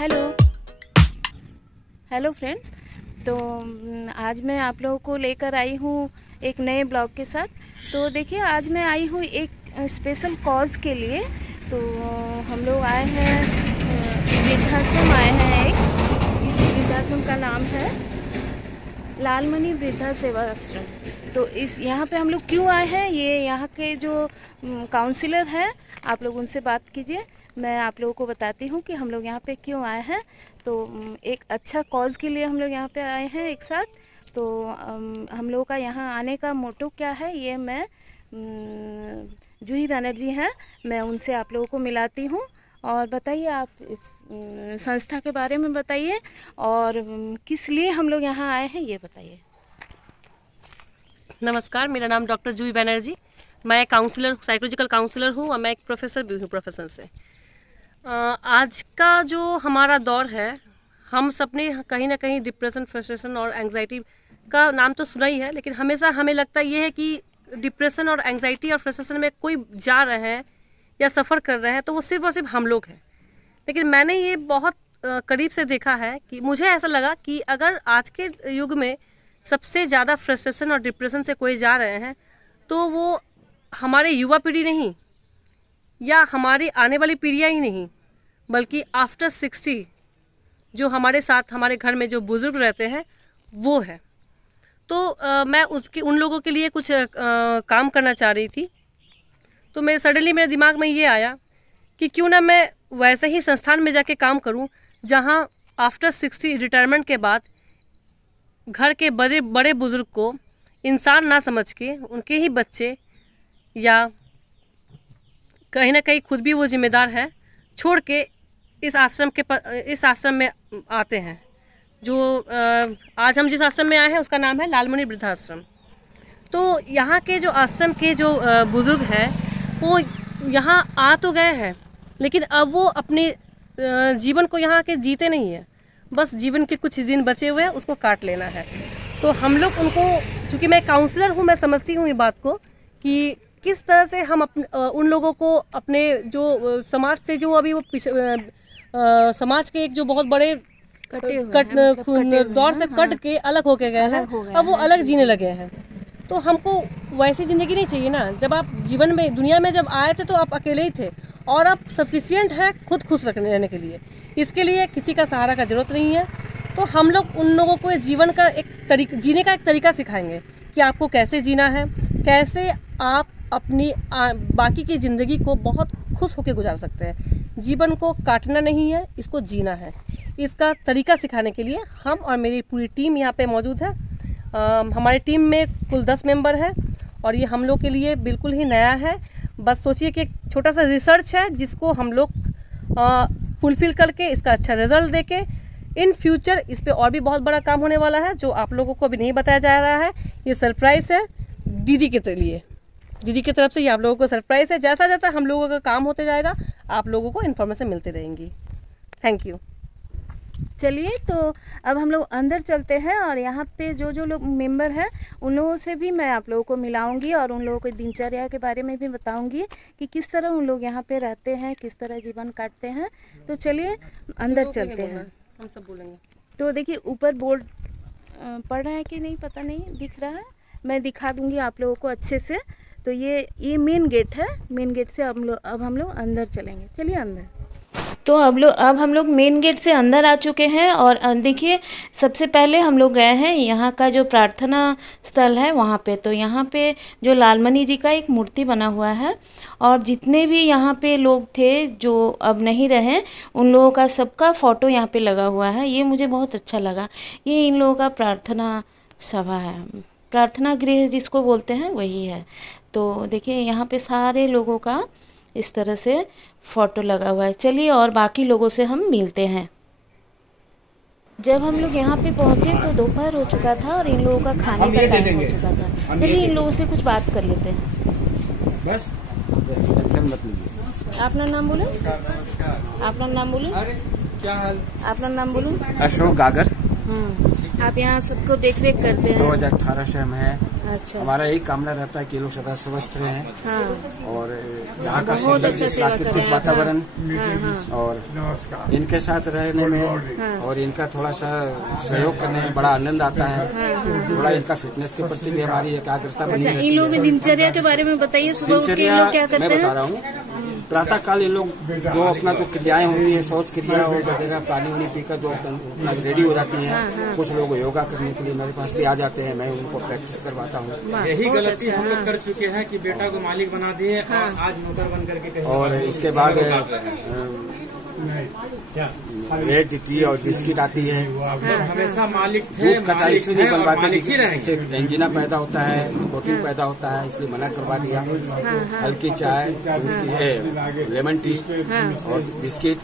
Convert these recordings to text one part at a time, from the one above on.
Hello hello friends. तो आज मैं आप लोगों को लेकर आई हूँ एक नए ब्लॉग के साथ। तो देखिए, आज मैं आई हूँ एक स्पेशल कॉज के लिए। तो हम लोग आए हैं, वृद्धाश्रम आए हैं। एक इस वृद्धाश्रम का नाम है लालमणि वृद्धा सेवा आश्रम। तो इस यहाँ पे हम लोग क्यों आए हैं, ये यहाँ के जो काउंसलर हैं, आप लोग उनसे बात कीजिए। मैं आप लोगों को बताती हूँ कि हम लोग यहाँ पे क्यों आए हैं। तो एक अच्छा कॉज के लिए हम लोग यहाँ पे आए हैं एक साथ। तो हम लोगों का यहाँ आने का मोटो क्या है, ये मैं जूही बनर्जी हैं, मैं उनसे आप लोगों को मिलाती हूँ। और बताइए, आप इस संस्था के बारे में बताइए और किस लिए हम लोग यहाँ आए हैं, ये बताइए। नमस्कार, मेरा नाम डॉक्टर जूही बनर्जी। मैं काउंसलर, साइकोलॉजिकल काउंसलर हूँ और मैं एक प्रोफेसर भी हूँ प्रोफेशन से। आज का जो हमारा दौर है, हम सब ने कहीं ना कहीं डिप्रेशन, फ्रस्ट्रेशन और एंग्जाइटी का नाम तो सुना ही है, लेकिन हमेशा हमें लगता ये है कि डिप्रेशन और एंग्जाइटी और फ्रस्ट्रेशन में कोई जा रहे हैं या सफ़र कर रहे हैं तो वो सिर्फ और सिर्फ हम लोग हैं। लेकिन मैंने ये बहुत करीब से देखा है कि मुझे ऐसा लगा कि अगर आज के युग में सबसे ज़्यादा फ्रस्ट्रेशन और डिप्रेशन से कोई जा रहे हैं तो वो हमारे युवा पीढ़ी नहीं या हमारी आने वाली पीढ़ियाँ ही नहीं, बल्कि आफ्टर 60 जो हमारे साथ हमारे घर में जो बुज़ुर्ग रहते हैं वो है। तो मैं उन लोगों के लिए कुछ काम करना चाह रही थी। तो सडनली मेरे दिमाग में ये आया कि क्यों ना मैं वैसे ही संस्थान में जाके काम करूं जहां आफ्टर 60 रिटायरमेंट के बाद घर के बड़े बड़े बुज़ुर्ग को इंसान ना समझ के उनके ही बच्चे या कहीं ना कहीं खुद भी वो जिम्मेदार है, छोड़ के इस आश्रम में आते हैं। जो आज हम जिस आश्रम में आए हैं उसका नाम है लालमणि वृद्धाश्रम। तो यहाँ के जो आश्रम के जो बुज़ुर्ग हैं वो यहाँ आ तो गए हैं, लेकिन अब वो अपने जीवन को यहाँ के जीते नहीं है, बस जीवन के कुछ दिन बचे हुए हैं, उसको काट लेना है। तो हम लोग उनको, चूँकि मैं काउंसलर हूँ, मैं समझती हूँ ये बात को कि किस तरह से हम उन लोगों को अपने जो समाज से, जो अभी वो समाज के एक जो बहुत बड़े दौर से कट के अलग होके गए हैं, अब वो अलग जीने लगे हैं। तो हमको वैसी ज़िंदगी नहीं चाहिए ना। जब आप जीवन में, दुनिया में जब आए थे तो आप अकेले ही थे और अब सफिशिएंट है खुद खुश रहने के लिए। इसके लिए किसी का सहारा का ज़रूरत नहीं है। तो हम लोग उन लोगों को जीवन का जीने का एक तरीका सिखाएंगे कि आपको कैसे जीना है, कैसे आप अपनी बाकी की ज़िंदगी को बहुत खुश होकर गुजार सकते हैं। जीवन को काटना नहीं है, इसको जीना है। इसका तरीका सिखाने के लिए हम और मेरी पूरी टीम यहाँ पे मौजूद है। हमारी टीम में कुल 10 मेंबर है और ये हम लोग के लिए बिल्कुल ही नया है। बस सोचिए कि एक छोटा सा रिसर्च है जिसको हम लोग फुलफ़िल करके इसका अच्छा रिजल्ट देके इन फ्यूचर इस पे और भी बहुत बड़ा काम होने वाला है, जो आप लोगों को अभी नहीं बताया जा रहा है। ये सरप्राइज़ है दीदी के लिए, दीदी की तरफ से ये आप लोगों को सरप्राइज़ है। जैसा जैसा हम लोगों का काम होते जाएगा आप लोगों को इन्फॉर्मेशन मिलती रहेंगी। Thank you. चलिए, तो अब हम लोग अंदर चलते हैं और यहाँ पे जो लोग मेंबर हैं उन लोगों से भी मैं आप लोगों को मिलाऊंगी और उन लोगों को दिनचर्या के बारे में भी बताऊंगी कि किस तरह उन लोग यहाँ पे रहते हैं, किस तरह जीवन काटते हैं। तो चलिए अंदर चलते हैं, हम सब बोलेंगे। तो देखिए, ऊपर बोर्ड पढ़ रहा है कि नहीं पता नहीं, दिख रहा है, मैं दिखा दूँगी आप लोगों को अच्छे से। तो ये मेन गेट है, मेन गेट से अब हम लोग अंदर चलेंगे। चलिए अंदर। तो अब हम लोग मेन गेट से अंदर आ चुके हैं और देखिए, सबसे पहले हम लोग गए हैं यहाँ का जो प्रार्थना स्थल है वहाँ पे। तो यहाँ पे जो लालमणि जी का एक मूर्ति बना हुआ है और जितने भी यहाँ पे लोग थे जो अब नहीं रहे, उन लोगों का सबका फ़ोटो यहाँ पे लगा हुआ है। ये मुझे बहुत अच्छा लगा। ये इन लोगों का प्रार्थना सभा है, प्रार्थना गृह जिसको बोलते हैं वही है। तो देखिए, यहाँ पे सारे लोगों का इस तरह से फ़ोटो लगा हुआ है। चलिए और बाकी लोगों से हम मिलते हैं। जब हम लोग यहाँ पे पहुँचे तो दोपहर हो चुका था और इन लोगों का खाने का टाइम हो चुका था। चलिए इन लोगों से कुछ बात कर लेते हैं। बस अपना नाम बोलो, अपना नाम बोलो, क्या हाल, अपना नाम बोलो। अशोक गागर। आप यहाँ सबको देख रेख करते हैं। 2018 से हम हैं। अच्छा। हमारा यही कामना रहता है कि लोग सदा स्वस्थ रहें। हाँ। और यहाँ का बहुत अच्छा सेवा कर रहे प्राकृतिक हैं। वातावरण हाँ। और इनके साथ रहने में और इनका थोड़ा सा सहयोग करने में बड़ा आनंद आता है। थोड़ा इनका फिटनेस के प्रति भी हमारी एकाग्रता बनी अच्छा, रहती इन लोगों की है। दिनचर्या के बारे में बताइए, सुबह उठ के इन लोग क्या करते मैं बता हैं? रहा हूँ, प्रातः काल ये लोग जो अपना जो क्रियाएं होती है, शौच क्रिया और वगैरह, पानी वानी पीकर जो अपना रेडी हो जाती हैं। कुछ लोग योगा करने के लिए मेरे पास भी आ जाते हैं, मैं उनको प्रैक्टिस करवाता हूँ। यही गलती हम लोग कर चुके हैं कि बेटा को मालिक बना दिए और आज नौकर बन करके कहीं और इसके बाद ब्रेड टी और बिस्किट आती है। हमेशा मालिक थे, दूध का चाय मालिक इसलिए है और बनवाते मालिक ही हैं, रहेंगे। इससे एंजिना पैदा होता है, प्रोटीन पैदा होता है, इसलिए मना करवा दिया। हल्की चाय, लेमन टी और बिस्किट,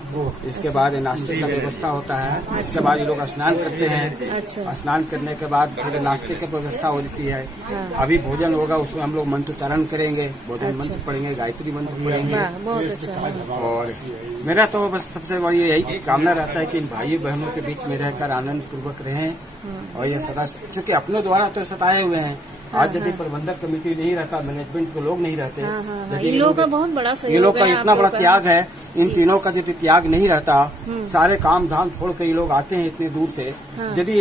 इसके बाद नाश्ते का व्यवस्था होता है। इसके बाद ये लोग स्नान करते हैं। स्नान करने के बाद फिर नाश्ते की व्यवस्था होती है। अभी भोजन होगा, उसमें हम लोग मंत्रोच्चारण करेंगे, भोजन मंत्र पढ़ेंगे, गायत्री मंत्र पढ़ेंगे। बहुत अच्छा। और मेरा तो बस सबसे बड़ी यही कामना रहता है कि इन भाई बहनों के बीच में रहकर आनंद पूर्वक रहें। और ये सदा, चूंकि अपने द्वारा तो सताए हुए हैं, आज यदि प्रबंधक कमेटी नहीं रहता, मैनेजमेंट के लोग नहीं रहते, इन लोगों का बहुत बड़ा सहयोग है। ये लोग का इतना बड़ा त्याग है, इन तीनों का यदि त्याग नहीं रहता, सारे काम धाम छोड़ कर ये लोग आते हैं इतने दूर से, यदि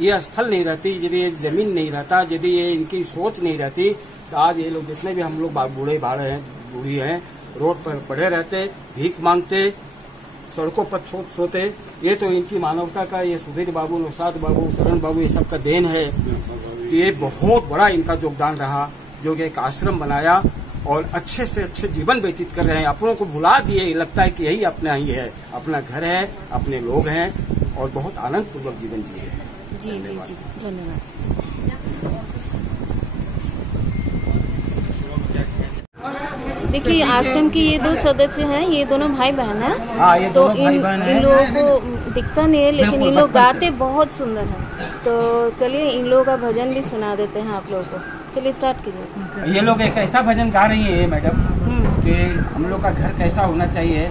ये स्थल नहीं रहती, यदि ये जमीन नहीं रहता, यदि ये इनकी सोच नहीं रहती, तो आज ये लोग जितने भी हम लोग बूढ़े बाढ़े हैं, बूढ़ी हैं, रोड पर पड़े रहते, भीख मांगते, सड़कों पर सोते। ये तो इनकी मानवता का, ये सुधीर बाबू, नौशाद बाबू, शरण बाबू, ये सबका देन है। तो ये बहुत बड़ा इनका योगदान रहा, जो कि एक आश्रम बनाया और अच्छे से अच्छे जीवन व्यतीत कर रहे हैं। अपनों को भुला दिए, लगता है कि यही अपना ही है, अपना घर है, अपने लोग हैं और बहुत आनंद पूर्वक जीवन जी रहे हैं। जी जी जी, धन्यवाद। देखिए, आश्रम के ये दो सदस्य हैं, ये दोनों भाई बहन हैं। हाँ, ये तो दोनों भाई बहन हैं। इन लोगों को दिखता नहीं है, लेकिन इन लोग गाते बहुत सुंदर हैं। तो चलिए इन लोगों का भजन भी सुना देते हैं आप लोगों को। चलिए स्टार्ट कीजिए। ये लोग एक ऐसा भजन गा रही है मैडम कि हम लोग का घर कैसा होना चाहिए,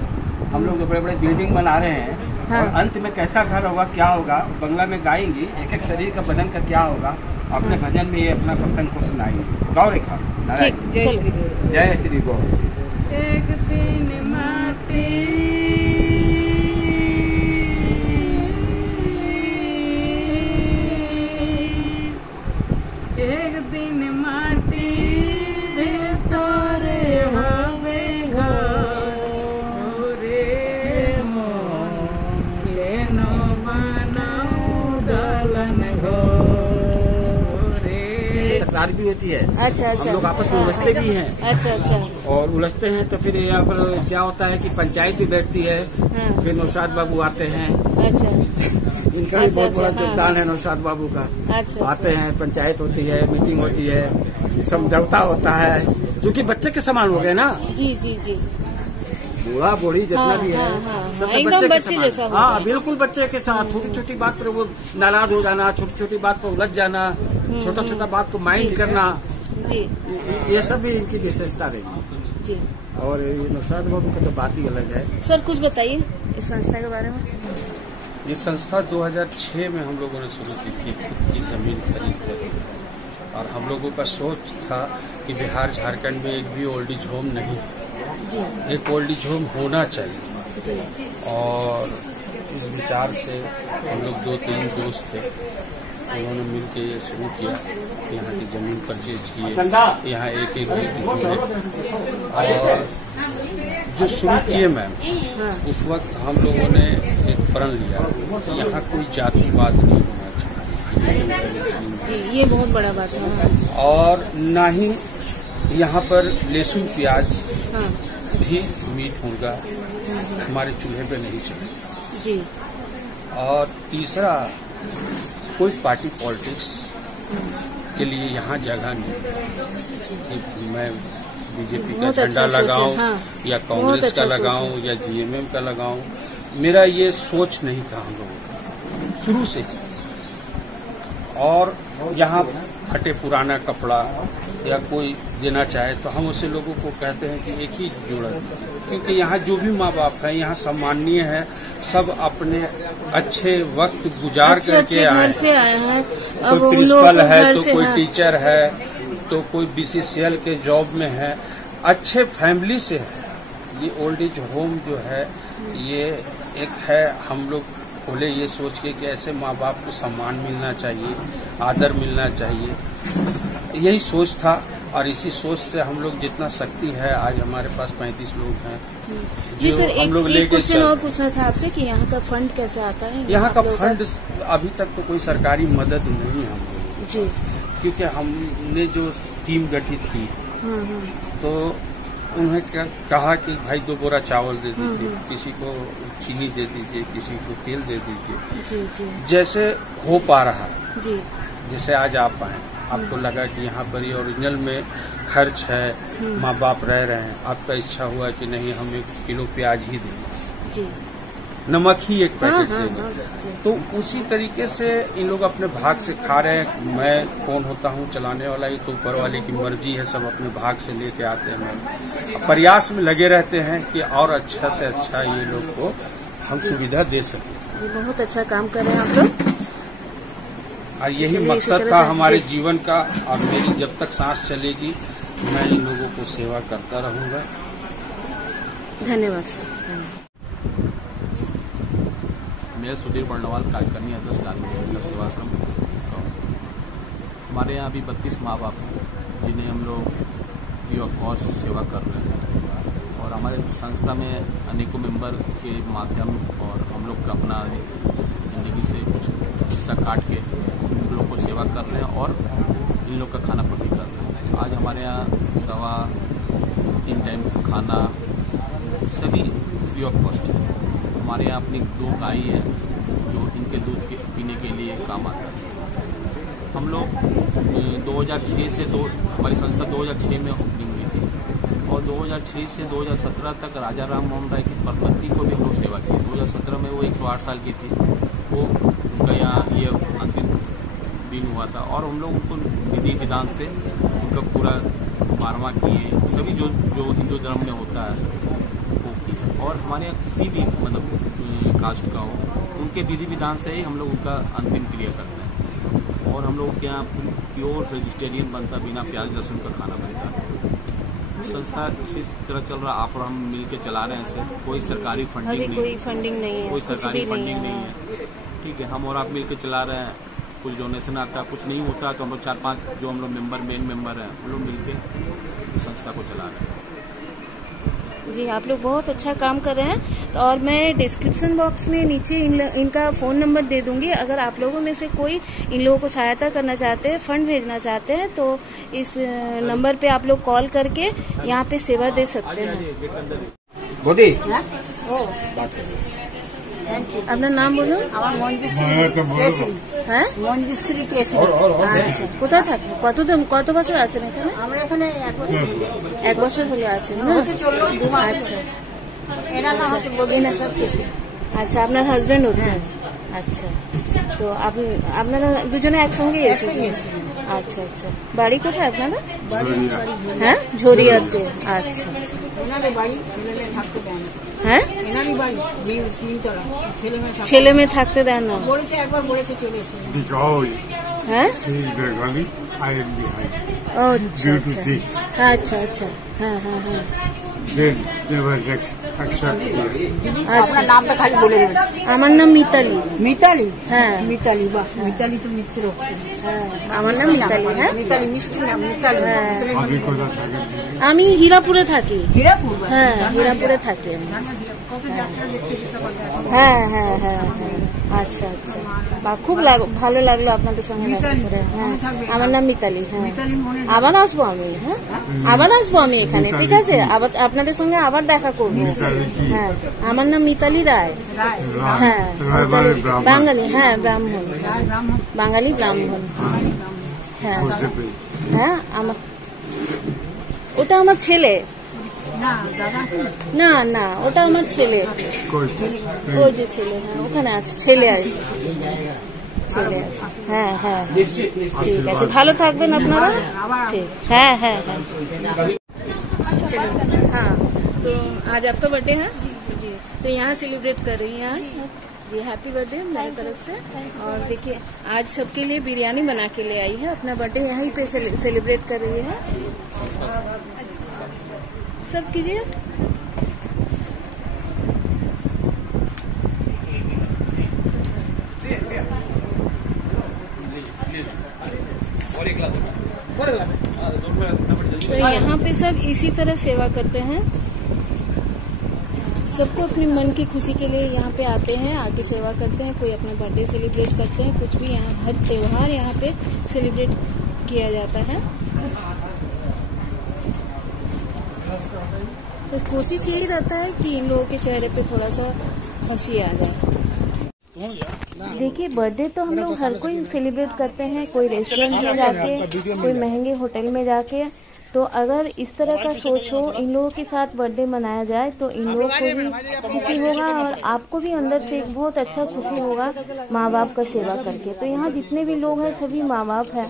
हम लोग जो बड़े बड़े बिल्डिंग बना रहे हैं, और अंत में कैसा घर होगा, क्या होगा, बंगला में गाएंगी, एक एक शरीर का बदन का क्या होगा, अपने भजन में ये अपना प्रसंग को सुनाएंगे। गौ रेखा नारायण। जय श्री गुरु। जय श्री गौ। एक दिन माटी एक दिन माटी भेतरे हवे घरे केनो बनाऊ दलन घरे। तकरार भी होती है। अच्छा अच्छा। हम लोग आपस में उलझते भी हैं। अच्छा अच्छा। और उलझते हैं तो फिर यहाँ पर क्या होता है कि पंचायत भी बैठती है, फिर नौशाद बाबू आते हैं। अच्छा। इनका भी बहुत बड़ा योगदान है नौशाद बाबू का। अच्छा। आते हैं, पंचायत होती है, मीटिंग होती है, समझौता होता है, जो कि बच्चे के समान हो गए ना। जी जी जी। बूढ़ा बूढ़ी जितना भी है, सब एकदम बच्चे जैसा होता हाँ, है। बिल्कुल बच्चे के साथ। छोटी छोटी बात पर वो नाराज हो जाना, छोटी छोटी बात पर उलझ जाना, छोटा छोटा बात को माइंड करना, जी ये सब भी इनकी विशेषता रही। जी। और ये नौशाद बाबू की तो बात ही अलग है। सर कुछ बताइए इस संस्था के बारे में। ये संस्था 2006 में हम लोगों ने शुरू की थी, खुद की जमीन खरीद कर। और हम लोगों का सोच था कि बिहार झारखंड में एक भी ओल्ड एज होम नहीं है, जी एक ओल्ड एज होम होना चाहिए। जी। और इस विचार से हम लोग 2-3 दोस्त थे, उन्होंने मिल के ये शुरू किया। यहाँ की जमीन परचेज किए, यहाँ एक एक जोड़े, और जो शुरू किए मैम, उस वक्त हम लोगों ने एक प्रण लिया कि यहाँ कोई जातिवाद नहीं होना चाहिए। जी, ये बहुत बड़ा बात है। और ना ही यहाँ पर लहसुन प्याज हाँ भी, मीट मुर्गा हमारे चूल्हे पे नहीं चले। जी। और तीसरा, कोई पार्टी पॉलिटिक्स के लिए यहाँ जगह नहीं कि मैं बीजेपी का बहुत झंडा अच्छा लगाऊं, हाँ। या बहुत कांग्रेस अच्छा का सोच लगाऊं, है। या जीएमएम का लगाऊं। मेरा ये सोच नहीं था हम लोगों का शुरू से। और यहाँ फटे पुराना कपड़ा या कोई देना चाहे तो हम उसे लोगों को कहते हैं कि एक ही जोड़ा दीजिए, क्योंकि यहाँ जो भी माँ बाप हैं यहाँ सम्माननीय है, सब अपने अच्छे वक्त गुजार करके घर से आए हैं। अब कोई उन प्रिंसिपल लोगों को है घर तो से, कोई हाँ। टीचर है तो कोई बीसीसीएल के जॉब में है, अच्छे फैमिली से है। ये ओल्ड एज होम जो है ये एक है, हम लोग खोले ये सोच के कि ऐसे माँ बाप को सम्मान मिलना चाहिए, आदर मिलना चाहिए, यही सोच था। और इसी सोच से हम लोग जितना शक्ति है, आज हमारे पास 35 लोग हैं जी जो सर, हम लोग एक लेके क्वेश्चन और पूछना था आपसे कि यहाँ का फंड कैसे आता है? यहाँ का आप लोगों फंड अभी तक तो कोई सरकारी मदद नहीं है हम लोगों जी। को, क्योंकि हमने जो टीम गठित की तो उन्हें कहा कि भाई 2 बोरा चावल दे दीजिए, किसी को चीनी दे दीजिए, किसी को तेल दे दीजिए, जी जी जैसे हो पा रहा है। जी। जैसे आज आप आए, आपको लगा कि यहाँ पर ही ओरिजिनल में खर्च है, माँ बाप रह रहे हैं, आपका इच्छा हुआ कि नहीं हम 1 किलो प्याज ही देंगे, जी। नमक ही 1 पैकेट हाँ, देंगे। जी। तो उसी तरीके से इन लोग अपने भाग से खा रहे हैं। मैं कौन होता हूँ चलाने वाला, ये तो ऊपर वाले की मर्जी है, सब अपने भाग से लेके आते हैं। प्रयास में लगे रहते हैं कि और अच्छा से अच्छा ये लोग को हम सुविधा दे सकें। ये बहुत अच्छा काम कर रहे हैं आप लोग। और यही चलिए, इसी मकसद तरह था से हमारे जी। जीवन का। और मेरी जब तक सांस चलेगी मैं इन लोगों को सेवा करता रहूंगा। धन्यवाद सर। मैं सुधीर बर्णवाल, कार्यकारिणी अध्यक्ष लाल सेवाश्रम का हूँ। हमारे यहाँ अभी 32 माँ बाप हैं जिन्हें हम लोग फ्री ऑफ कॉस्ट सेवा कर रहे हैं, और हमारे संस्था में अनेकों मेंबर के माध्यम और हम लोग अपना जिंदगी से कुछ हिस्सा काट के हम लोग को सेवा कर रहे हैं और इन लोग का खाना पूर्ति कर रहे हैं। आज हमारे यहाँ दवा, 3 टाइम खाना सभी फ्री ऑफ कॉस्ट है। हमारे यहाँ अपनी 2 गाय है जो इनके दूध के पीने के लिए काम आता है। हम लोग 2006 से हमारी संस्था 2006 में ओपनिंग हुई थी और 2006 से 2017 तक राजा राम मोहन राय की परपति को भी हम लोग सेवा की। 2017 में वो 108 साल की थी, वो उनका यहाँ ये अंतिम दिन हुआ था और हम लोग उनको विधि विधान से उनका पूरा 12वां किए, सभी जो हिंदू धर्म में होता है वो किए। और हमारे यहाँ किसी भी मतलब कास्ट का हो, उनके विधि विधान से ही हम लोग उनका अंतिम क्रिया करते हैं। और हम लोग के यहाँ प्योर वेजिटेरियन बनता, बिना प्याज लहसुन का खाना बनता है। संस्था इसी तरह चल रहा, आप और हम मिलके चला रहे हैं इसे। कोई सरकारी फंडिंग नहीं, कोई फंडिंग नहीं है, कोई कुछ सरकारी भी फंडिंग नहीं है। है। ठीक है, हम और आप मिलके चला रहे हैं। कुछ डोनेशन आता है, कुछ नहीं होता तो हम लोग 4-5 जो हम लोग मेन मेंबर हैं हम लोग मिलके इस संस्था को चला रहे हैं। जी, आप लोग बहुत अच्छा काम कर रहे हैं। तो और मैं डिस्क्रिप्शन बॉक्स में नीचे इनका फ़ोन नंबर दे दूंगी। अगर आप लोगों में से कोई इन लोगों को सहायता करना चाहते हैं, फंड भेजना चाहते हैं, तो इस नंबर पे आप लोग कॉल करके यहाँ पे सेवा दे सकते हैं। गोदी আপনার নাম বলুন। আমার মঞ্জুশ্রী কেশরী। হ্যাঁ, মঞ্জুশ্রী কেশরী। আচ্ছা, কোথায় থাকেন? কত বছর আছেন এখানে? আমরা এখানে 1 বছর হলে আছেন না? চললো 2 মাস। আচ্ছা এনার নাম হচ্ছে বগিনা কেশরী। আচ্ছা, আপনার হাজবেন্ড হচ্ছেন? আচ্ছা, তো আপনারা দুজনে একসঙ্গে এসেছেন? আচ্ছা আচ্ছা, বাড়ি কোথায় আপনারা? হ্যাঁ, ঝরিয়াতে। আচ্ছা আচ্ছা, এনাদের বাড়ি ছেলে মেয়ে থাকতে দেন। হ্যাঁ, এনারই বাড়ি 3 তলা, ছেলে মেয়ে থাকতে দেন না? বলেছে, একবার বলেছে চলে এসে। হ্যাঁ, Bengali, I am behind. ও আচ্ছা Due to আচ্ছা this, আচ্ছা আচ্ছা, হ্যাঁ হ্যাঁ হ্যাঁ, then they were accepted. আপনার নামটা খালি বলে দেবেন। আমার নাম মিতালি। মিতালি? হ্যাঁ মিতালি, বাহ, মিতালি তো মিত্র। হ্যাঁ, আমার নাম মিতালি। হ্যাঁ, মিতালি মিষ্টি নাম, মিতালি। Abi koda থাকেন? আমি হীরাপুরে থাকি। হীরাপুর? হ্যাঁ, হীরাপুরে থাকি আমি। কত যাত্রা দেখতে যেতে পারবে। হ্যাঁ হ্যাঁ হ্যাঁ হ্যাঁ, আচ্ছা আচ্ছা, বা খুব ভালো লাগলো আপনাদের সঙ্গে দেখা করে। হ্যাঁ, আমার নাম মিতালি। হ্যাঁ, আবার আসবো আমি। হ্যাঁ, আবার আসবো আমি এখানে, ঠিক আছে? আবার আপনাদের সঙ্গে আবার দেখা করবো। হ্যাঁ, আমার নাম মিতালি রায়। হ্যাঁ, বাঙালি। হ্যাঁ, ব্রাহ্মণ, বাঙালি ব্রাহ্মণ। হ্যাঁ হ্যাঁ, ওটা আমার ছেলে। না না, ওটা আমার ছেলে। ওই যে ছেলে, হ্যাঁ ওখানে আছে, ছেলে আসছে। চলে আসি। হ্যাঁ হ্যাঁ ঠিক আছে, ভালো থাকবেন আপনারা। ঠিক, হ্যাঁ হ্যাঁ হ্যাঁ चलो। हाँ, तो आज आपका बर्थडे है जी, तो यहाँ सेलिब्रेट कर रही हैं आज जी। हैप्पी बर्थडे मेरी तरफ से। और देखिए आज सबके लिए बिरयानी बना के ले आई है, अपना बर्थडे यहीं पे सेलिब्रेट कर रही है। सब कीजिए। तो यहाँ पे सब इसी तरह सेवा करते हैं, सबको अपनी मन की खुशी के लिए यहाँ पे आते हैं, आके सेवा करते हैं। कोई अपना बर्थडे सेलिब्रेट करते हैं, कुछ भी यहाँ हर त्योहार यहाँ पे सेलिब्रेट किया जाता है। तो कोशिश यही रहता है कि इन लोगों के चेहरे पे थोड़ा सा हंसी आ जाए। देखिए बर्थडे तो हम लोग हर कोई सेलिब्रेट करते हैं, कोई रेस्टोरेंट में जाके, कोई महंगे होटल में जाके। तो अगर इस तरह का सोच हो, इन लोगों के साथ बर्थडे मनाया जाए तो इन लोगों को भी खुशी होगा और आपको भी अंदर से एक बहुत अच्छा खुशी होगा माँ बाप का सेवा करके। तो यहाँ जितने भी लोग हैं सभी माँ बाप हैं।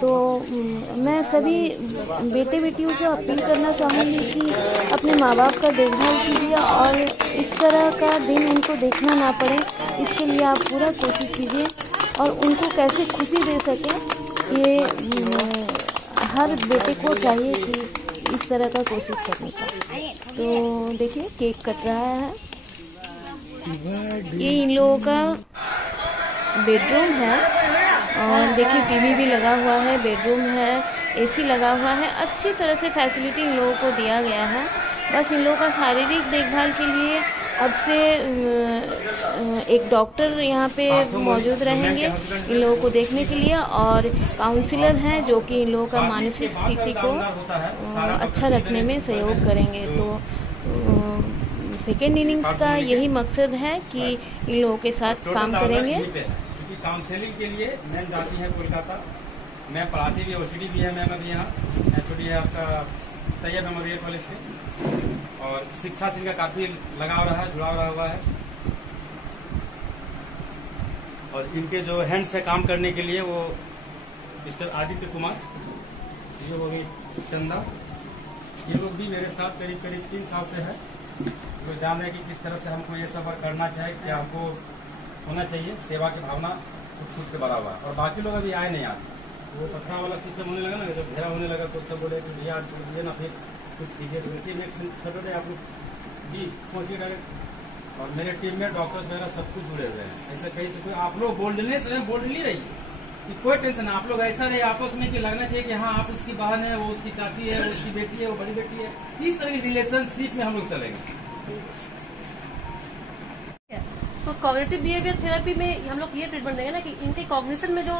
तो मैं सभी बेटे बेटियों से अपील करना चाहूँगी कि अपने माँ बाप का देखभाल कीजिए और इस तरह का दिन उनको देखना ना पड़े, इसके लिए आप पूरा कोशिश कीजिए और उनको कैसे खुशी दे सकें। ये हर बेटे को चाहिए कि इस तरह का कोशिश करने का। तो देखिए केक कट रहा है, ये इन लोगों का बेडरूम है और देखिए टीवी भी लगा हुआ है, बेडरूम है, एसी लगा हुआ है, अच्छी तरह से फैसिलिटी इन लोगों को दिया गया है। बस इन लोगों का शारीरिक देखभाल के लिए अब से एक डॉक्टर यहाँ पे मौजूद रहेंगे इन लोगों को देखने के लिए और काउंसलर हैं जो कि इन लोगों का मानसिक स्थिति को अच्छा रखने में सहयोग करेंगे। तो सेकेंड इनिंग्स का यही मकसद है कि इन लोगों के साथ काम करेंगे। काउंसलिंग के लिए मैम जाती है कोलकाता, मैं पढ़ाती भी, ओटीडी भी है मैम अभी यहाँ, एचओडी है आपका तैयब मेमोरियल कॉलेज के, और शिक्षा से इनका काफी लगाव रहा है, जुड़ाव रहा हुआ है। और इनके जो हैंड से काम करने के लिए वो मिस्टर आदित्य कुमार, ये वो भी चंदा, ये लोग भी मेरे साथ करीब 3 साल से है। तो जान रहे हैं कि किस तरह से हमको ये सब करना चाहिए, क्या हमको होना चाहिए, सेवा की भावना खुद से भरा हुआ। और बाकी लोग अभी आए नहीं आज, वो पथरा वाला सिस्टम होने लगा ना, जब घेरा होने लगा तो सब बोले कि भैया छोड़ दीजिए ना, फिर कुछ कीजिए। तो नेक्स्ट सैटरडे आप लोग जी पहुंचिए डायरेक्ट, और मेरे टीम में डॉक्टर्स वगैरह सब कुछ जुड़े हुए हैं। ऐसा कहीं से कोई आप लोग बोल्डनेस बोल्डली रहिए कि कोई टेंशन, आप लोग ऐसा रहे आपस में कि लगना चाहिए कि हाँ आप उसकी बहन है, वो उसकी चाची है, वो उसकी बेटी है, वो बड़ी बेटी है। इस तरह की रिलेशनशिप में हम लोग चलेंगे। तो कॉग्निटिव बिहेवियर थेरेपी में हम लोग ये ट्रीटमेंट देंगे ना कि इनके कॉग्निशन में जो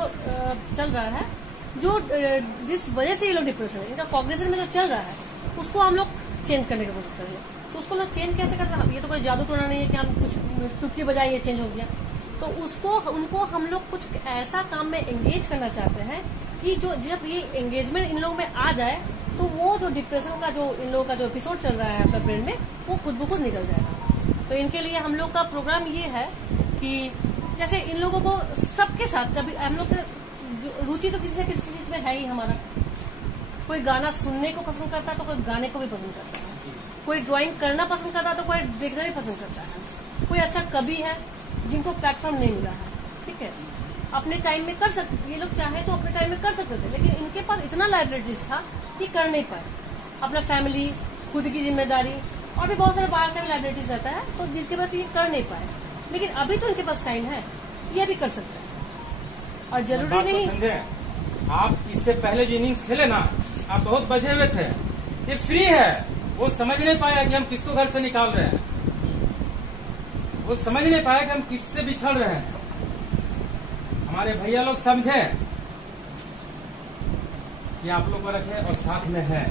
चल रहा है, जो जिस वजह से ये लोग डिप्रेशन है, इनका कॉग्निशन में जो चल रहा है उसको हम लोग चेंज करने की कोशिश करेंगे। तो उसको लोग चेंज कैसे कर सकते हैं? ये तो कोई जादू टोना नहीं है कि हम कुछ चुटकी बजाए ये चेंज हो गया। तो उनको हम लोग कुछ ऐसा काम में एंगेज करना चाहते हैं कि जो जब ये एंगेजमेंट इन लोगों में आ जाए तो वो जो डिप्रेशन का जो इन लोगों का जो एपिसोड चल रहा है अपने ब्रेन में, वो खुद ब खुद निकल जाएगा। तो इनके लिए हम लोग का प्रोग्राम ये है कि जैसे इन लोगों को सबके साथ कभी हम लोग रुचि तो किसी न किसी चीज में है ही हमारा। कोई गाना सुनने को पसंद करता है तो कोई गाने को भी पसंद करता है, कोई ड्राइंग करना पसंद करता है तो कोई देखना भी पसंद करता है, कोई अच्छा कवि है जिनको प्लेटफॉर्म नहीं मिला है, ठीक है, अपने टाइम में कर सकते, ये लोग चाहे तो अपने टाइम में कर सकते थे, लेकिन इनके पास इतना लाइब्रेरीज था कि कर नहीं पाए। अपना फैमिली, खुद की जिम्मेदारी और भी बहुत सारे बाहर का भी लाइब्रेरीज रहता है, तो जिनके पास ये कर नहीं पाए, लेकिन अभी तो इनके पास टाइम है, ये भी कर सकते हैं। और जरूरी नहीं आप इससे पहले जो इनिंग्स खेले ना, आप बहुत बचे हुए थे, ये फ्री है। वो समझ नहीं पाया कि हम किसको घर से निकाल रहे हैं, वो समझ नहीं पाया कि हम किससे बिछड़ रहे हैं। हमारे भैया लोग समझे कि आप लोग को रखे और साथ में है।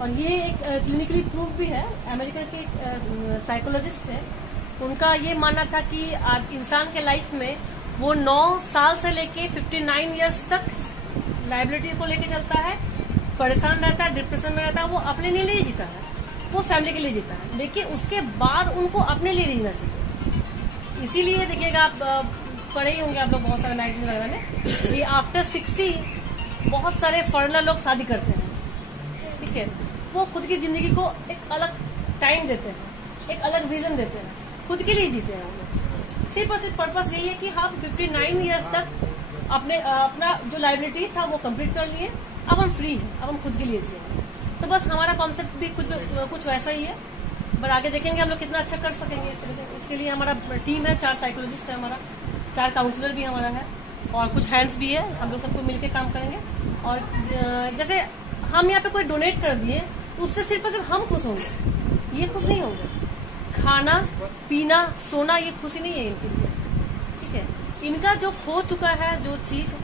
और ये एक क्लिनिकली प्रूफ भी है, अमेरिका के एक साइकोलॉजिस्ट है, उनका ये मानना था कि इंसान के लाइफ में वो 9 साल से लेके 59 इयर्स तक लाइबिलिटी को लेके चलता है, परेशान रहता है, डिप्रेशन में रहता है, वो अपने लिए नहीं जीता है, वो फैमिली के लिए जीता है, लेकिन उसके बाद उनको अपने लिए जीना चाहिए। इसीलिए देखिएगा आप पढ़े ही होंगे आप लोग बहुत सारे मैगजीन वगैरह में कि आफ्टर 60 बहुत सारे फॉरेनर लोग शादी करते हैं, ठीक है। वो खुद की जिंदगी को एक अलग टाइम देते हैं, एक अलग विजन देते हैं, खुद के लिए जीते हैं। सिर्फ और सिर्फ पर्पस यही है कि हम 59 ईयर्स तक अपना जो लाइबिलिटी था वो कंप्लीट कर लिए, अब हम फ्री हैं, अब हम खुद के लिए जिए। तो बस हमारा कॉन्सेप्ट भी कुछ वैसा ही है, पर आगे देखेंगे हम लोग कितना अच्छा कर सकेंगे। इसके लिए हमारा टीम है, 4 साइकोलॉजिस्ट है हमारा, 4 काउंसलर भी हमारा है और कुछ हैंड्स भी है। हम लोग सबको मिलकर काम करेंगे। और जैसे हम यहाँ पे कोई डोनेट कर दिए तो उससे सिर्फ और सिर्फ हम खुश होंगे, ये खुश नहीं होंगे। खाना पीना सोना ये खुशी नहीं है इनके लिए, ठीक है। इनका जो खो चुका है जो चीज,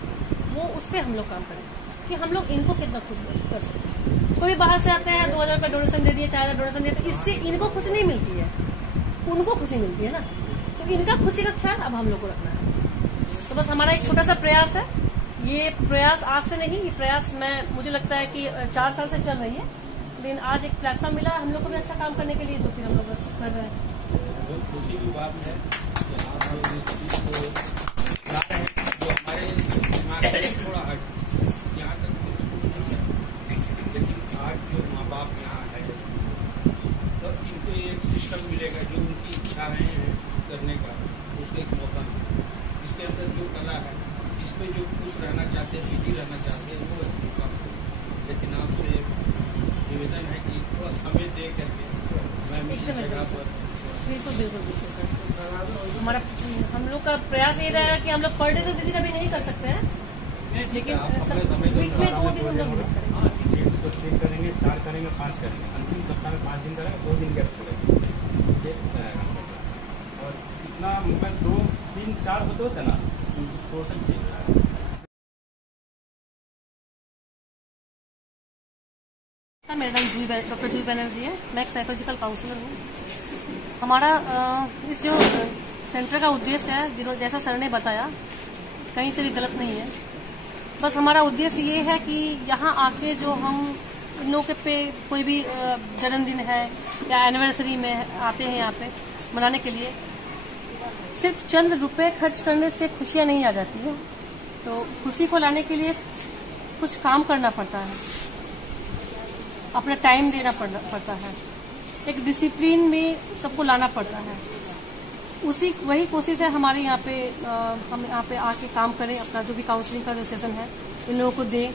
वो उस पर हम लोग काम करेंगे कि हम लोग इनको कितना खुश कर सकते हैं। कोई बाहर से आते हैं 2000 रुपये डोनेशन दे दिए, 4000 डोनेशन दिए, तो इससे इनको खुशी नहीं मिलती है, उनको खुशी मिलती है ना। तो इनका खुशी का ख्याल अब हम लोग को रखना है। तो बस हमारा एक छोटा सा प्रयास है। ये प्रयास आज से नहीं, ये प्रयास मुझे लगता है कि 4 साल से चल रही है, लेकिन आज एक प्लेटफॉर्म मिला हम लोग को भी अच्छा काम करने के लिए, तो फिर हम लोग बस कर रहे हैं। बहुत खुशी की बात है कि आप लोग इस चीज को ला रहे हैं जो हमारे दिमाग से थोड़ा हट यहाँ तक, लेकिन आज जो माँ बाप यहाँ है तो इनको एक सिस्टम मिलेगा जो उनकी इच्छा है करने का, उसका एक मौका है जिसके अंदर जो कला है, जिसमें जो खुश रहना चाहते हैं, बिजी रहना चाहते हैं, वो एक मौका। लेकिन आपसे निवेदन है कि थोड़ा समय दे करके मैं मेरी जगह पर बिल्कुल बिल्कुल बिल्कुल सर। हमारा हम लोग का प्रयास ये रहेगा कि हम लोग पर डे तो विजिट अभी नहीं कर सकते हैं, लेकिन वीक में 2 दिन हम लोग को 3 करेंगे, 4 करेंगे, 5 करेंगे, अंतिम सप्ताह में 5 दिन करेंगे, 2 दिन गैप छोड़ेंगे। और इतना मैं 2, 3, 4 होते ना टोटल। मेरा नाम डॉक्टर जूही बनर्जी है, मैं एक साइकोलॉजिकल काउंसलर हूँ। हमारा इस जो सेंटर का उद्देश्य है, जैसा सर ने बताया, कहीं से भी गलत नहीं है। बस हमारा उद्देश्य ये है कि यहाँ आके जो हम इन लोगों के पे कोई भी जन्मदिन है या एनिवर्सरी में आते हैं यहाँ पे मनाने के लिए, सिर्फ चंद रुपए खर्च करने से खुशियाँ नहीं आ जाती है। तो खुशी को लाने के लिए कुछ काम करना पड़ता है, अपना टाइम देना पड़ता है, एक डिसिप्लिन में सबको लाना पड़ता है। वही कोशिश है हमारे यहाँ पे। हम यहाँ पे आके काम करें, अपना जो भी काउंसलिंग का जो सेशन है इन लोगों को दें,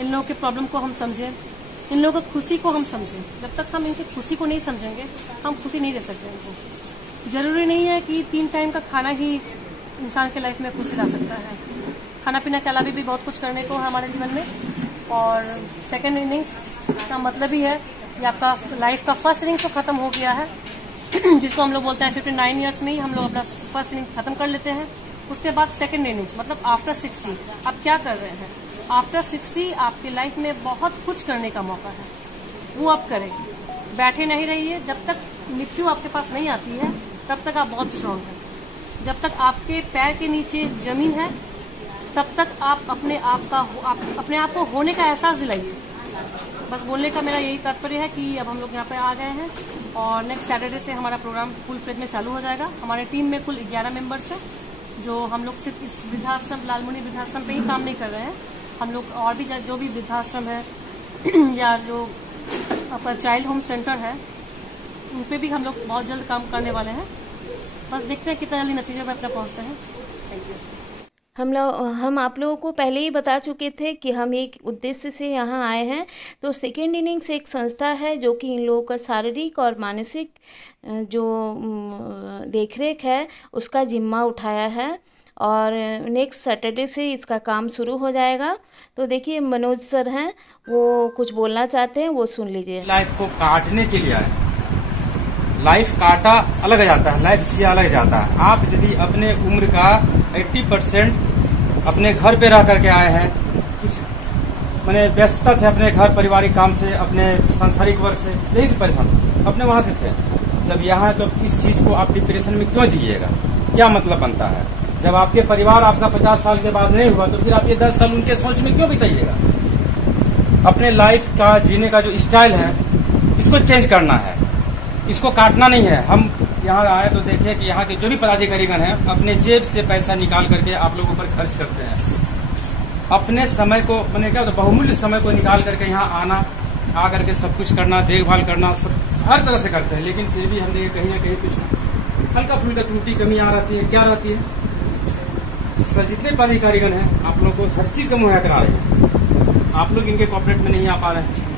इन लोगों के प्रॉब्लम को हम समझें, इन लोगों की खुशी को हम समझें। जब तक हम इनकी खुशी को नहीं समझेंगे हम खुशी नहीं दे सकते इनको। जरूरी नहीं है कि 3 टाइम का खाना ही इंसान के लाइफ में खुशी ला सकता है, खाना पीना के अलावा भी बहुत कुछ करने को हमारे जीवन में। और सेकेंड इनिंग्स का मतलब ही है कि आपका लाइफ का फर्स्ट इनिंग तो खत्म हो गया है, जिसको हम लोग बोलते हैं 59 ईयर्स में ही हम लोग अपना फर्स्ट इनिंग खत्म कर लेते हैं। उसके बाद सेकेंड इनिंग्स मतलब आफ्टर 60 आप क्या कर रहे हैं। आफ्टर 60 आपकी लाइफ में बहुत कुछ करने का मौका है, वो आप करेंगे। बैठे नहीं रहिए, जब तक मृत्यु आपके पास नहीं आती है तब तक आप बहुत स्ट्रांग हैं। जब तक आपके पैर के नीचे जमीन है तब तक आप अपने आप को होने का एहसास दिलाइए। बस बोलने का मेरा यही तात्पर्य है कि अब हम लोग यहाँ पे आ गए हैं और नेक्स्ट सैटरडे से हमारा प्रोग्राम फुल फ्लेज में चालू हो जाएगा। हमारे टीम में कुल 11 मेंबर्स हैं, जो हम लोग सिर्फ इस वृद्धाश्रम लालमुनि वृद्धाश्रम पे ही काम नहीं कर रहे हैं। हम लोग और भी जो भी वृद्धाश्रम है या जो आपका चाइल्ड होम सेंटर है उन पे भी हम लोग बहुत जल्द काम करने वाले हैं। बस देखते हैं कितना जल्दी नतीजे में अपना पहुँचते हैं। Thank you. हम आप लोगों को पहले ही बता चुके थे कि हम एक उद्देश्य से यहाँ आए हैं। तो सेकेंड इनिंग्स एक संस्था है जो कि इन लोगों का शारीरिक और मानसिक जो देखरेख है उसका जिम्मा उठाया है और नेक्स्ट सैटरडे से इसका काम शुरू हो जाएगा। तो देखिए मनोज सर हैं, वो कुछ बोलना चाहते हैं, वो सुन लीजिए। लाइफ को काटने के लिए आए, लाइफ काटा अलग जाता है, लाइफ जिया अलग जाता है। आप यदि अपने उम्र का 80% अपने घर पे रह करके आए हैं, कुछ मैंने व्यस्तता थे अपने घर पारिवारिक काम से, अपने सांसारिक वर्ग से, यही से परेशान अपने वहां से थे। जब यहाँ तो इस चीज को आप डिप्रेशन में क्यों जिएगा, क्या मतलब बनता है। जब आपके परिवार आपका 50 साल के बाद नहीं हुआ तो फिर आप ये 10 साल उनके सोच में क्यों बिताइएगा। अपने लाइफ का जीने का जो स्टाइल है इसको चेंज करना है, इसको काटना नहीं है। हम यहाँ आए तो देखे कि यहाँ के जो भी पदाधिकारीगण हैं अपने जेब से पैसा निकाल करके आप लोगों पर खर्च करते हैं। अपने समय को, अपने क्या तो बहुमूल्य समय को निकाल करके यहाँ आना, आ करके सब कुछ करना, देखभाल करना, सब हर तरह से करते हैं। लेकिन फिर भी हम देखिए कहीं ना कहीं कुछ हल्का फुल्का त्रुटि कमी आ रहती है। क्या रहती है? सर जितने पदाधिकारीगण हैं आप लोग को हर चीज का मुहैया करा रहे हैं, आप लोग इनके कॉर्पोरेट में नहीं आ पा रहे हैं।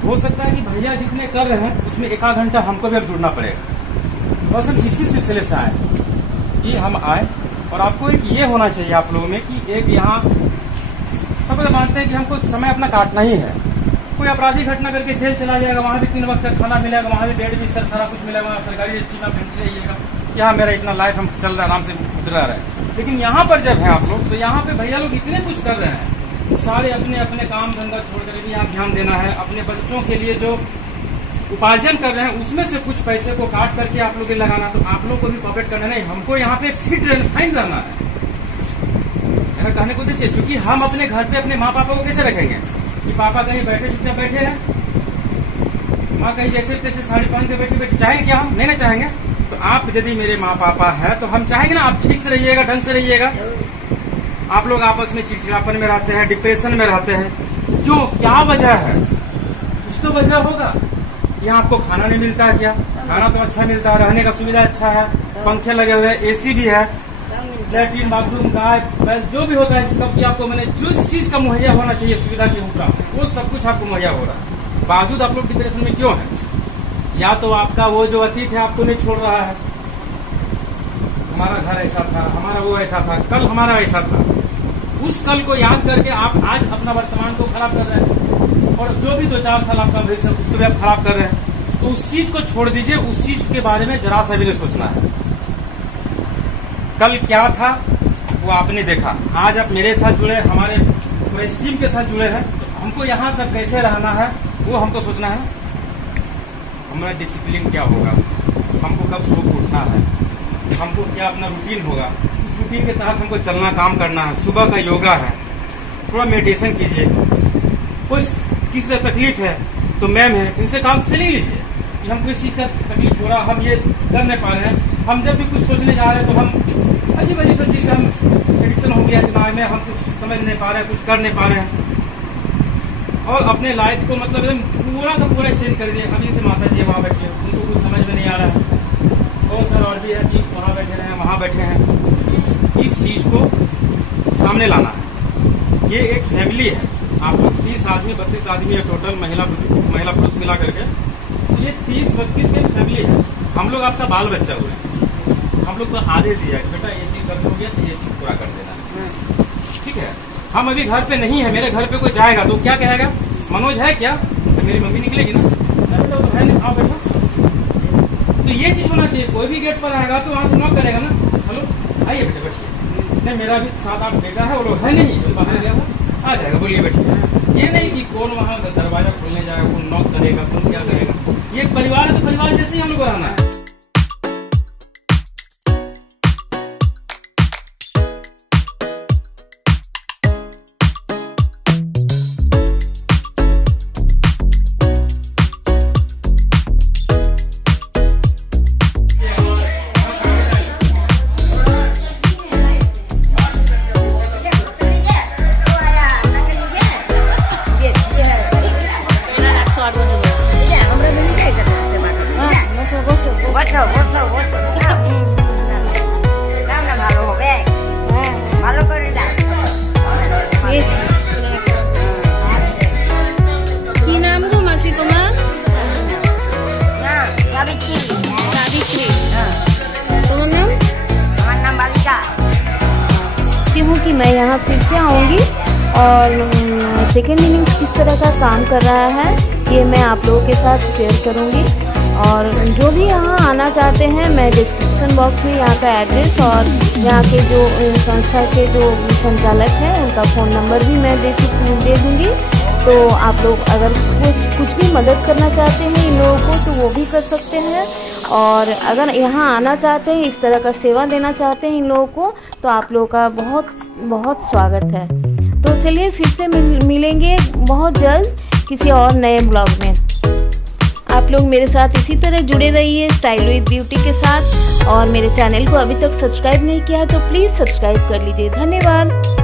हो सकता है कि भैया जितने कर रहे हैं उसमें एक आध घंटा हमको भी अब जुड़ना पड़ेगा। बस हम इसी सिलसिले से आए कि हम आए, और आपको एक ये होना चाहिए आप लोगों में कि एक यहाँ सब लोग मानते हैं कि हमको समय अपना काटना ही है। कोई अपराधी घटना करके जेल चला जाएगा, वहाँ भी 3 वक्त का खाना मिलेगा, वहाँ भी बेड बिस्तर सारा कुछ मिलेगा, वहाँ सरकारी रजिस्ट्री में पेंशन रहिएगा, यहाँ मेरा इतना लाइफ हम चल रहा आराम से गुजरा रहे हैं। लेकिन यहाँ पर जब है आप लोग, तो यहाँ पे भैया लोग इतने कुछ कर रहे हैं, सारे अपने अपने काम धंधा छोड़ कर भी यहाँ ध्यान देना है। अपने बच्चों के लिए जो उपार्जन कर रहे हैं उसमें से कुछ पैसे को काट करके आप लोग लगाना, तो आप लोग को भी कॉपरेट करना नहीं, हमको यहाँ पे फिट फाइन करना है। मेरा कहने को उद्देश्य, चूंकि हम अपने घर पे अपने माँ पापा को कैसे रखेंगे कि पापा कहीं बैठे चुपचाप बैठे हैं, माँ कहीं जैसे तैसे साड़ी पहन के बैठे बैठे, चाहेंगे क्या? हम नहीं ना चाहेंगे। तो आप यदि मेरे माँ पापा है तो हम चाहेंगे ना आप ठीक से रहिएगा, ढंग से रहिएगा। आप लोग आपस में चिड़चिड़ापन में रहते हैं, डिप्रेशन में रहते हैं, क्यों? क्या वजह है? कुछ तो वजह होगा। यहाँ आपको खाना नहीं मिलता है क्या? खाना तो अच्छा मिलता है, रहने का सुविधा अच्छा है, पंखे लगे हुए हैं, एसी भी है, लैट्रिन बाथरूम गाय जो भी होता है सबकी आपको मैंने जिस चीज का मुहैया होना चाहिए सुविधा की होगा वो सब कुछ आपको मुहैया हो रहा है। बावजूद आप लोग डिप्रेशन में क्यों है? या तो आपका वो जो अतीत है आपको नहीं छोड़ रहा है, हमारा घर ऐसा था, हमारा वो ऐसा था, कल हमारा ऐसा था, उस कल को याद करके आप आज अपना वर्तमान को खराब कर रहे हैं, और जो भी 2-4 साल आपका भविष्य उसको भी आप खराब कर रहे हैं। तो उस चीज को छोड़ दीजिए, उस चीज के बारे में जरा सा भी नहीं सोचना है। कल क्या था वो आपने देखा, आज आप मेरे साथ जुड़े, हमारे पूरे टीम के साथ जुड़े हैं, तो हमको यहाँ सब कैसे रहना है वो हमको सोचना है। हमारा डिसिप्लिन क्या होगा, हमको कब सो उठना है, हमको क्या अपना रूटीन होगा, उस रूटीन के तहत हमको चलना काम करना है। सुबह का योगा है, थोड़ा मेडिटेशन कीजिए। कुछ किसी तकलीफ है तो मैम है, इनसे काम से नहीं लीजिए कि हम किस चीज का तकलीफ हो रहा, हम ये कर नहीं पा रहे हैं। हम जब भी कुछ सोचने जा रहे हैं तो हम अजीब अजीब सब चीज हम एडिक्शन हो गया दिमाग में, हम कुछ समझ नहीं पा रहे हैं, कुछ कर नहीं पा रहे हैं, और अपने लाइफ को मतलब एकदम पूरा का पूरा चेंज कर दिए। अभी से माता जी वहाँ बैठे, उनको कुछ समझ में नहीं आ रहा है, और सर और भी है कि वहाँ बैठे हैं वहाँ बैठे हैं। इस चीज को सामने लाना है। ये एक फैमिली है, आप लोग 30 आदमी 32 आदमी है टोटल, महिला पुरुष मिला करके, तो ये 30-32 की फैमिली है। हम लोग आपका बाल बच्चा हुए, हम लोग को आदेश दिया कि बेटा ये चीज कर दोगे तो ये चीज पूरा कर देना, ठीक है। हम अभी घर पे नहीं है, मेरे घर पे कोई जाएगा तो क्या कहेगा, मनोज है क्या? तो मेरी मम्मी निकलेगी ना, तो है नहीं, आओ बैठो। तो ये चीज होना चाहिए। कोई भी गेट पर आएगा तो वहां से नॉक करेगा ना, हेलो आइए बेटे बैठिए। नहीं मेरा भी 7-8 बेटा है, वो लोग है नहीं, तो बाहर गया आ जाएगा, बोलिए बैठिए। ये नहीं कि कौन वहाँ दरवाजा खोलने जाएगा, कौन नॉक करेगा, कौन क्या करेगा। ये एक परिवार है तो परिवार जैसे ही हम लोग रहना है। कि मैं यहाँ फिर से आऊँगी और सेकेंड इनिंग्स किस तरह का काम कर रहा है ये मैं आप लोगों के साथ शेयर करूँगी। और जो भी यहाँ आना चाहते हैं मैं डिस्क्रिप्शन बॉक्स में यहाँ का एड्रेस और यहाँ के जो संस्था के जो संचालक हैं उनका फ़ोन नंबर भी मैं दे दूँगी। तो आप लोग अगर कुछ भी मदद करना चाहते हैं इन लोगों को तो वो भी कर सकते हैं। और अगर यहाँ आना चाहते हैं, इस तरह का सेवा देना चाहते हैं इन लोगों को, तो आप लोगों का बहुत बहुत स्वागत है। तो चलिए फिर से मिलेंगे बहुत जल्द किसी और नए ब्लॉग में। आप लोग मेरे साथ इसी तरह जुड़े रहिए स्टाइल विद ब्यूटी के साथ। और मेरे चैनल को अभी तक सब्सक्राइब नहीं किया है तो प्लीज़ सब्सक्राइब कर लीजिए। धन्यवाद।